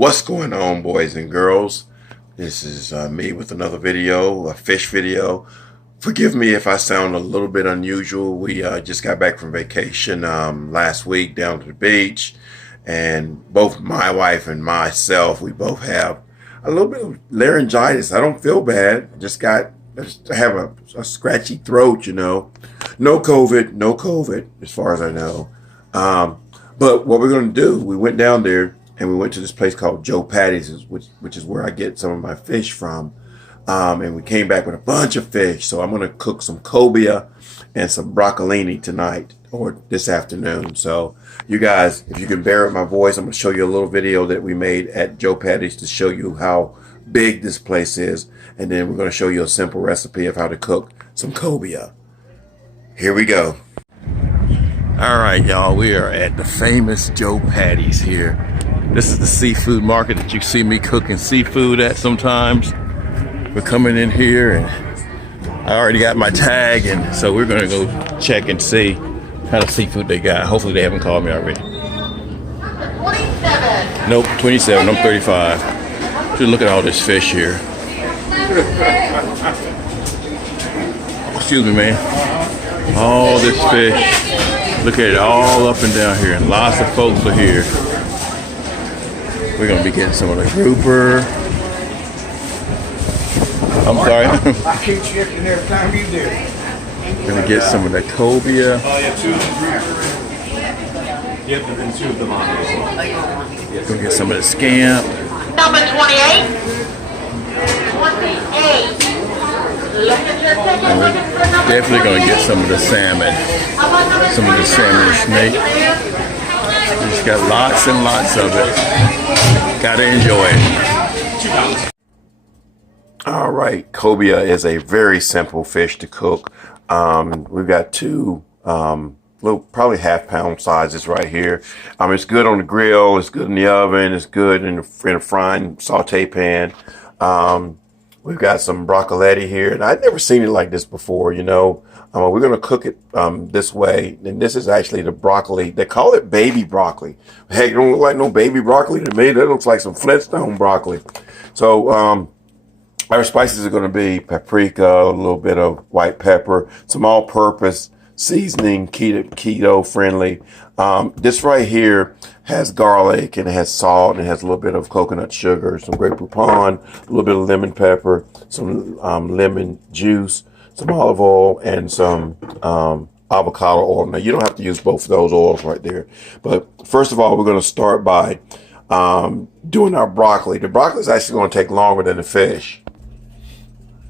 What's going on, boys and girls? This is me with another video, a fish video. Forgive me if I sound a little bit unusual. We just got back from vacation last week down to the beach, and both my wife and myself, we both have a little bit of laryngitis. I don't feel bad. I have a scratchy throat, you know. No COVID, as far as I know. But what we're going to do, we went down there and we went to this place called Joe Patty's, which is where I get some of my fish from. And we came back with a bunch of fish. So I'm going to cook some cobia and some broccolini tonight or this afternoon. So you guys, if you can bear with my voice, I'm going to show you a little video that we made at Joe Patty's to show you how big this place is. And then we're going to show you a simple recipe of how to cook some cobia. Here we go. All right, y'all, we are at the famous Joe Patty's here. This is the seafood market that you see me cooking seafood at sometimes. We're coming in here and I already got my tag, and so we're gonna go check and see what kind of seafood they got. Hopefully they haven't called me already. 27. Nope, 27, I'm 35. Just look at all this fish here. Excuse me, man. All this fish. Look at it all up and down here, and lots of folks are here. We're gonna be getting some of the grouper. I'm sorry. I keep checking every time you do. Gonna get some of the cobia. Oh, yeah, two of the grouper. Yep, there's been two of them on there. Gonna get some of the scamp. Number 28. 28. Definitely gonna get some of the salmon. Some of the salmon snake. Just got lots and lots of it. Gotta enjoy it. All right, cobia is a very simple fish to cook. We've got two little, probably half-pound sizes right here. It's good on the grill. It's good in the oven. It's good in a frying saute pan. We've got some broccolini here, and I'd never seen it like this before, you know. We're going to cook it this way, and this is actually the broccoli. They call it baby broccoli. Hey, it don't look like no baby broccoli to me. That looks like some Flintstone broccoli. So our spices are going to be paprika, a little bit of white pepper, some all-purpose seasoning, keto friendly. This right here has garlic, and it has salt, and it has a little bit of coconut sugar, some Grey Poupon, a little bit of lemon pepper, some lemon juice, some olive oil, and some avocado oil. Now, you don't have to use both of those oils right there. But first of all, we're going to start by doing our broccoli. The broccoli is actually going to take longer than the fish.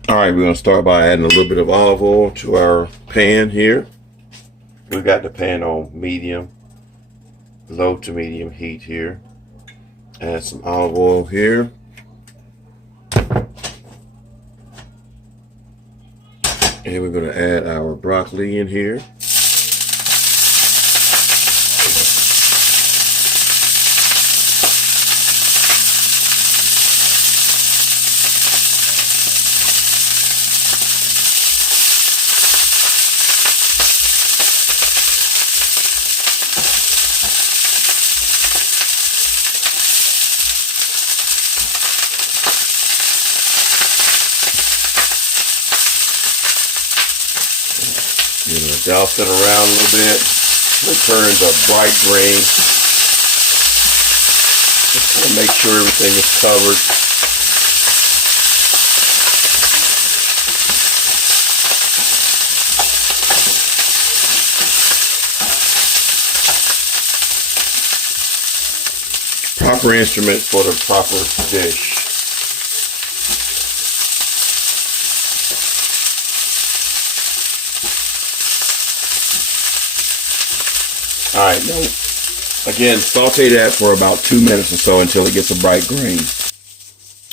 All right, we're going to start by adding a little bit of olive oil to our pan here. We've got the pan on medium, low to medium heat here. Add some olive oil here. And we're going to add our broccoli in here. You know, douse it around a little bit. It turns a bright green. Just want to make sure everything is covered. Proper instrument for the proper dish. All right, now, again, saute that for about 2 minutes or so until it gets a bright green.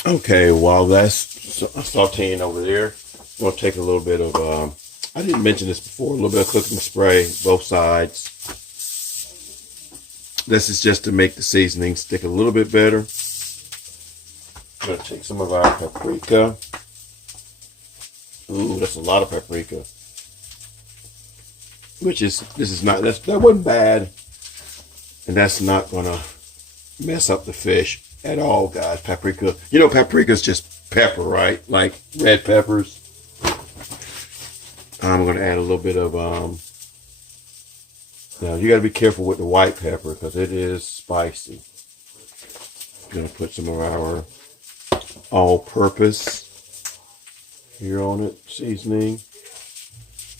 Okay, while that's sauteing over there, I'm going to take a little bit of, I didn't mention this before, a little bit of cooking spray, both sides. This is just to make the seasoning stick a little bit better. I'm going to take some of our paprika. Ooh, that's a lot of paprika. That wasn't bad. And that's not gonna mess up the fish. at all, guys. Paprika. You know, paprika is just pepper, right? Like red peppers. I'm going to add a little bit of, now you got to be careful with the white pepper because it is spicy. I'm going to put some of our all-purpose here on it, seasoning.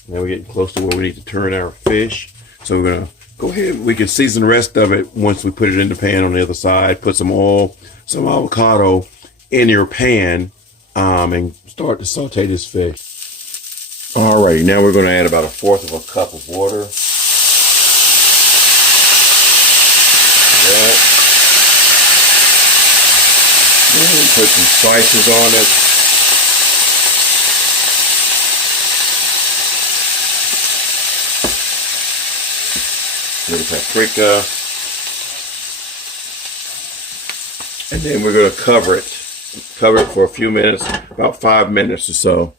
Now we're getting close to where we need to turn our fish. So we're going to go ahead. We can season the rest of it once we put it in the pan on the other side. Put some oil, some avocado in your pan, and start to saute this fish. Alrighty, now we're going to add about 1/4 of a cup of water. That. Then put some spices on it. Little paprika. And then we're going to cover it. Cover it for a few minutes, about 5 minutes or so.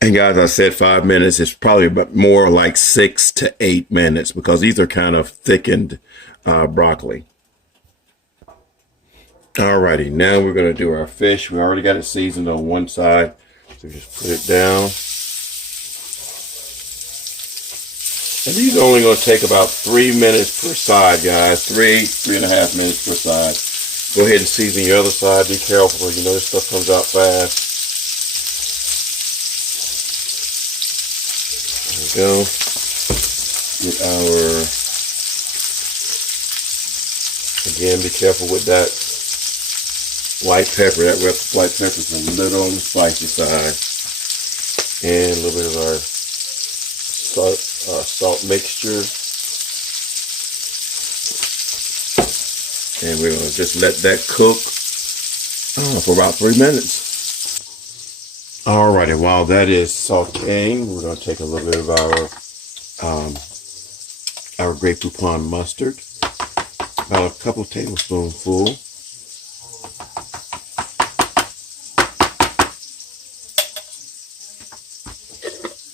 And guys, I said 5 minutes. It's probably about more like 6 to 8 minutes because these are kind of thickened broccoli. Alrighty, now we're going to do our fish. We already got it seasoned on one side. So just put it down. And these are only going to take about 3 minutes per side, guys. 3.5 minutes per side. Go ahead and season your other side. Be careful. You know this stuff comes out fast. There we go. Get our, again, be careful with that white pepper. That white pepper is a little on the spicy side. And a little bit of our salt mixture. And we're going to just let that cook for about 3 minutes. Alrighty, while that is sauteing, we're going to take a little bit of our Grey Poupon mustard, about a couple of tablespoonfuls.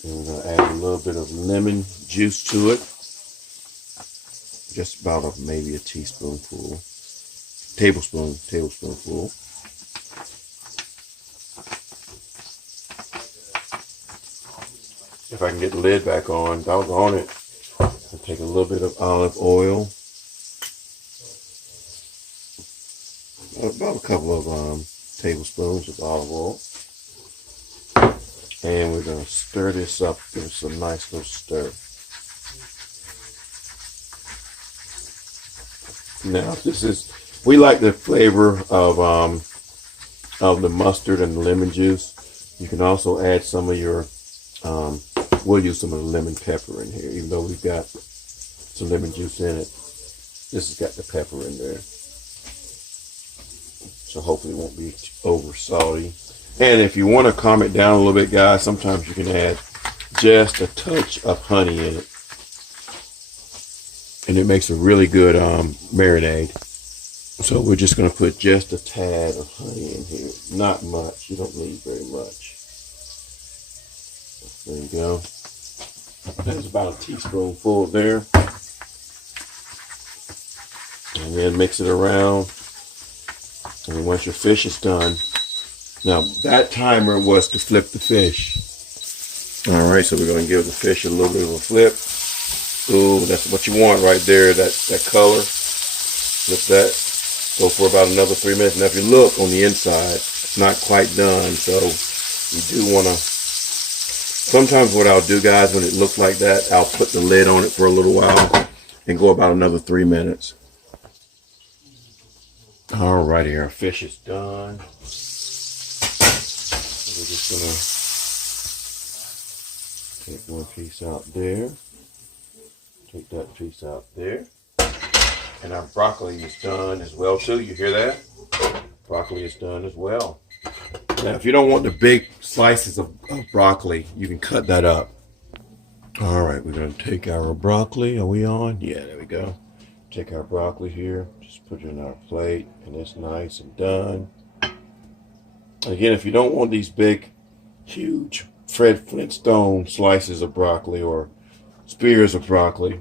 And we're going to add a little bit of lemon juice to it, just about maybe a tablespoonful. If I can get the lid back on, doggone it. I'll take a little bit of olive oil. About a couple of tablespoons of olive oil. And we're going to stir this up. Give it a nice little stir. Now, we like the flavor of the mustard and the lemon juice. You can also add some of your, we'll use some of the lemon pepper in here, even though we've got some lemon juice in it. This has got the pepper in there. So hopefully it won't be over salty. And if you want to calm it down a little bit, guys, sometimes you can add just a touch of honey in it. And it makes a really good marinade. So we're just going to put just a tad of honey in here. Not much. You don't need very much. There you go. There's about a teaspoonful there. And then mix it around. And then once your fish is done. Now, that timer was to flip the fish. All right, so we're going to give the fish a little bit of a flip. Ooh, that's what you want right there, that color. Flip that. Go for about another 3 minutes. Now, if you look on the inside, it's not quite done. So you do want to, sometimes what I'll do, guys, when it looks like that, I'll put the lid on it for a little while and go about another 3 minutes. All righty, our fish is done. We're just going to take one piece out there. Take that piece out there. And our broccoli is done as well too. You hear that? Broccoli is done as well. Now, if you don't want the big slices of broccoli, you can cut that up. All right, we're going to take our broccoli. Are we on? Yeah, there we go. Take our broccoli here. Just put it in our plate. And it's nice and done. Again, if you don't want these big, huge Fred Flintstone slices of broccoli or spears of broccoli,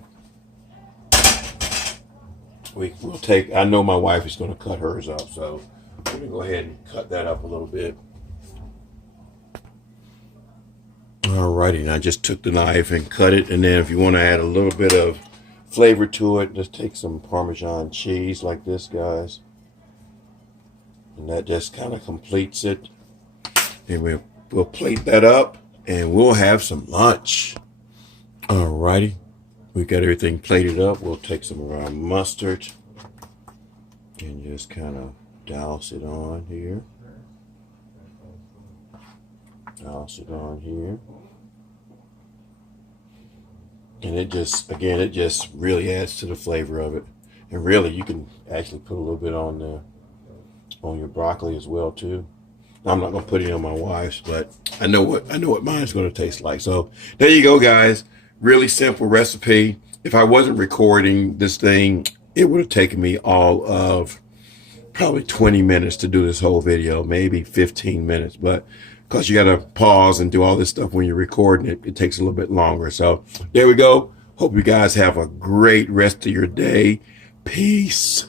we'll take, I know my wife is going to cut hers up, so we're going to go ahead and cut that up a little bit. Alrighty, and I just took the knife and cut it, and then if you want to add a little bit of flavor to it, just take some Parmesan cheese like this, guys. And that just kind of completes it. And we'll plate that up, and we'll have some lunch. Alrighty, we got everything plated up. We'll take some of our mustard and just kind of douse it on here. Douse it on here. And it just, again, it just really adds to the flavor of it. And really, you can actually put a little bit on your broccoli as well too. I'm not gonna put it on my wife's, but I know what mine's gonna taste like. So there you go, guys. Really simple recipe. If I wasn't recording this thing, it would have taken me all of probably 20 minutes to do this whole video, maybe 15 minutes, but because you got to pause and do all this stuff when you're recording it, it takes a little bit longer. So there we go. Hope you guys have a great rest of your day. Peace.